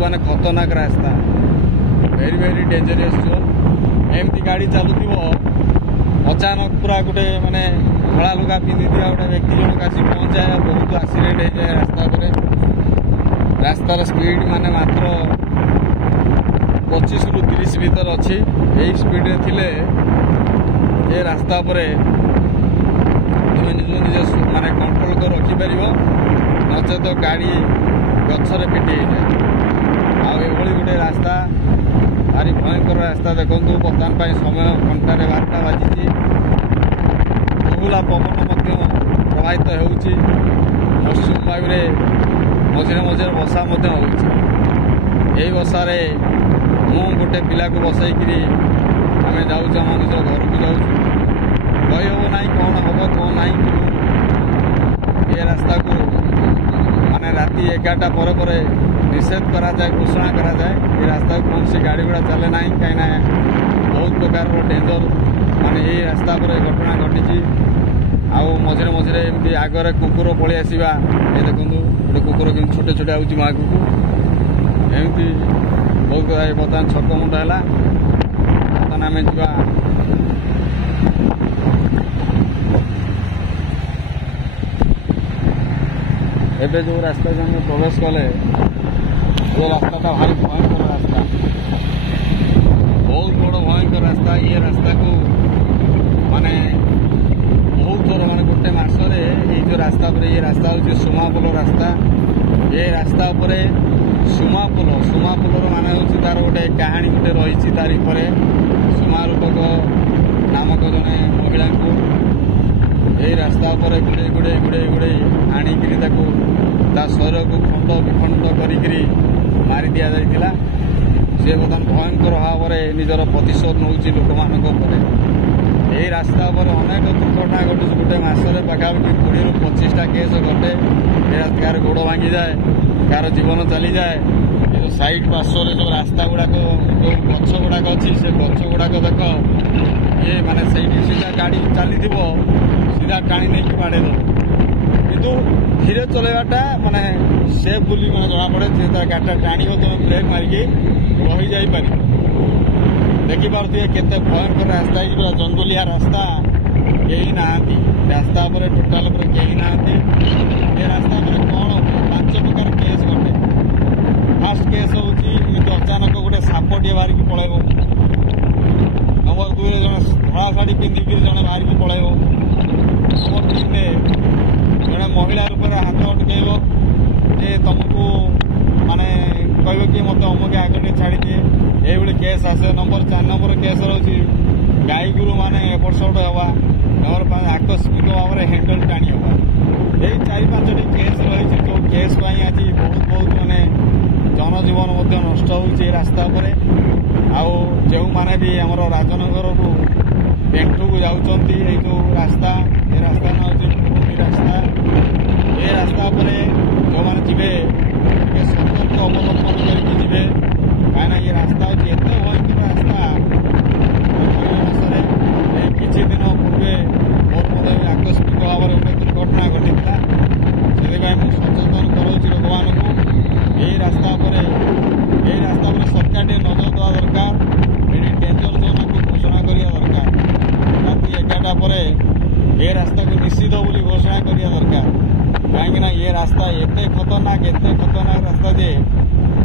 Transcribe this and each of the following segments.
माने खतरनाक रास्ता वेरी वेरी डेंजरियस जोन एमती गाड़ी चलुव अचानक पूरा गोटे माने धड़ा लुगा पिंधि दिया गोटे व्यक्ति जनक आसी पहुँच जाए बहुत एक्सीडेंट हो जाए रास्ता पर रास्तार स्पीड माने मात्र 25 ରୁ 30 भीतर अच्छी यही स्पीड थिले ये रास्ता पर तुम निज निज माने कंट्रोल कर रखिपर नचेत गाड़ी गछरे पिटी जाए गोटे रास्ता भारी भयंकर रास्ता देखु बर्तमान समय घंटे 12टा बाजी बहुला पवन प्रभावित होउछि पश्चिम वायु मझे मझे बसा यही बसारे मु गोटे पिला को बसईकरी आम जाऊँ आम निज घर को जाऊँ कही हम ना कौन हम कौन ना ये रास्ता को माने राति 11टा पर निषेध करा जाए घोषणा करा जाए ये रास्ता को कौन सी गाड़ी गुड़ा चले ना कहीं बहुत प्रकार डेंजर माने यही रास्ता पर घटना घटी आउ मझे मझे एमती आगरे कुकुर पलि आसवा ये देखो गोटे कुकुर कि छोटे छोटे आउची मागू एमती बहुत बर्तमान छक मुंड है बर्तमान आम जा एबे जो रास्ता जो प्रवेश कले ये रास्ता भारी भयंकर रास्ता बहुत बड़ भयंकर रास्ता ये रास्ता को माने बहुत थोर माने गोटे मासरे ये जो रास्ता पर ये रास्ता हूँ सुमापोल रास्ता ये रास्ता पर सुमापोल माने हूँ तार गोटे कहानी गोटे रही तारी पर सुमा रूपक नामक जड़े महिला को यही रास्ता पर गुड़े गुड़े गुड़े गुड़े आणिकी ता शरीर को खंड विखंड करी मारी दि जाइथिला से बर्तमान भयंकर भाव में निजर प्रतिशोध नौ लोक मान यही रास्ता पर अनेक दुर्घटना घटुच गोटे मसरे पाखापाखि 20 ରୁ 25टा केस घटे कार गोड़ भांगी जाए कार जीवन चली जाए ये जो साइड पार्श्वर जो रास्ता गुड़ाक जो गछ गुड़ाक अच्छी से गछ गुड़ाक देख ये माने सीधा गाड़ी चली सीधा टाणी नहीं बाड़े किंतु धीरे चलवाटा माने सेफ बोली माने जना पड़े गाड़ी टाणी तुम ब्रेक मारिकी रही जापर देखिपे केते भयंकर रास्ता पूरा जंगलिया रास्ता कहीं ना रास्ता पर टोटाल कहीं ना ये रास्ता पर कौन 5 प्रकार केस घटे फास्ट केस हूँ अचानक गोटे सापटे बाहरिकी पलैब नंबर 2 जन धड़ा शाढ़ी पिंधिक जन बाहरिकी पलैब नंबर 3 जड़े महिला रूप में हाथ अटकैब जे तुमको माने कह कि मत अमुक आगे छाड़ी दिए ये केस आसे नंबर 4 नंबर केस रही गाई गुरु माने एपट सेपट हवा नंबर 5 आकस्मिक भाव में हैंडल टाणी हवा यही 4-5टी केस रही जो केस आज बहुत बहुत माने जनजीवन नष्ट हो रास्ता पर आउ जो माने भी आमर राजनगर को पेंटू को जाऊँच जो रास्ता ये रास्ता ना हूँ रास्ता ये रास्ता पर जो मैंने जीवे सतर्क अवलंबन करके जीवे कहीं ये रास्ता हूँ एत भयंकर रास्ता किसी दिन पूर्वे मोर मत आकस्मिक भाव में गोटे दुर्घटना घटी से सचेतन कराऊँ लोक मान यही रास्ता पर सरकार नजर देवा दरकार ये डेंजर जोन को घोषणा करने दरकार राति 11टा पर ये रास्ता को निषिद्ध बोली घोषणा करने दरकार कहीं ये रास्ता एत खतरनाक रास्ता जे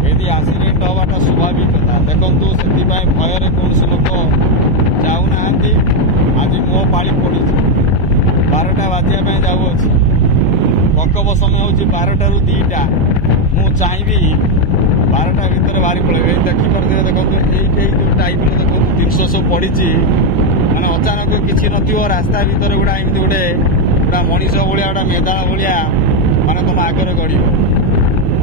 यदि एक्सीडेंट हवाटा स्वाभाविक कथा देखु से भयर कौन लोक जाऊना आज मो पाली पड़ी 12टा बाजिया जाऊँगी बकब समय हूँ 12टा ରୁ 2टा मु चाहिए 12टा भितर बाहरी पड़े देखिपे देखो यही जो टाइप देखो 300 पड़ी माने अचानक किसी नथिबो रास्ता भीतर गोटा एमती गोटे मनीष भाया गोटा मेधा भाया माने तुम आगे गड़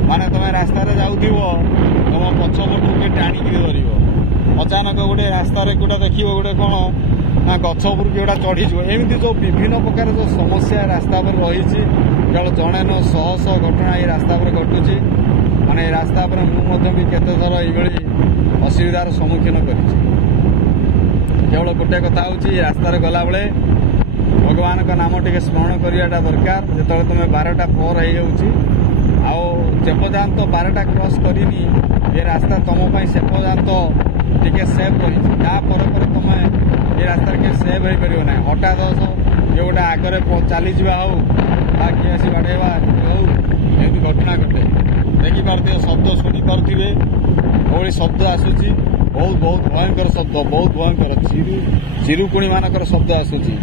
माने तुम रास्तार जाऊ तुम पछपटू किए टाणिक धर अचानक गोटे रास्तार गोटा देख गोटे कौन ना गछ उपरू किए चढ़ीज एमती जो विभिन्न प्रकार जो समस्या रास्ता पर रही जड़े न शह घटना ये रास्ता पर घटुची माने रास्ता पर मुझे केते थर ये असुविधार सम्मुखीन कर केवल गोटे कथा हूँ रास्तार गला बेले भगवान का नाम टे स्मरण करवाटा दरकार जो तुम 12टा पर हो ଆଉ ଯେପର୍ଯ୍ୟନ୍ତ 12ଟା କ୍ରସ୍ କରିନି ଏ ରାସ୍ତା ତୁମ ପାଇଁ ସେପର୍ଯ୍ୟନ୍ତ ଟିକେ ସେଭ୍ ରହିଛି। ତାପରେ ପରେ ତୁମେ ଏ ରାସ୍ତାରେ କେହି ସେଭ୍ ହେଇପାରିବ ନାହିଁ। ହଠାତ୍ କିଏ ଗୋଟେ ଆଗରେ ଚାଲିଯିବା ହଉ ବା କିଏ ଆସି ବାଡ଼େଇବା ହଉ ଏମିତି ଘଟଣା ଘଟେ। ଦେଖିପାରୁଥିବେ, ଶବ୍ଦ ଶୁଣିପାରୁଥିବେ, କୋଉଭଳି ଶବ୍ଦ ଆସୁଛି। ବହୁତ ଭୟଙ୍କର ଶବ୍ଦ, ବହୁତ ଭୟଙ୍କର ଚିରୁକୁଣିମାନଙ୍କର ଶବ୍ଦ ଆସୁଛି।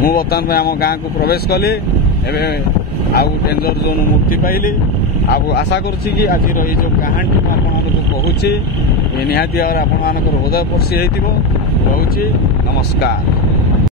ମୁଁ ବର୍ତ୍ତମାନ ପାଇଁ ଆମ ଗାଁକୁ ପ୍ରବେଶ କଲି। ଏବେ ଆଉ ଡେଞ୍ଜର ଜୋନ୍ ମୁକ୍ତି ପାଇଲି। ଆଉ ଆଶା କରୁଛି କି ଆଜିର ଏଇ ଯେଉଁ କାହାଣୀଟି ମୁଁ ଆପଣମାନଙ୍କୁ କହୁଛି ଏ ନିହାତି ଭାବରେ ଆପଣମାନଙ୍କର ହୃଦୟ ସ୍ପର୍ଶୀ ହେଇଥିବ। ରହୁଛି, ନମସ୍କାର।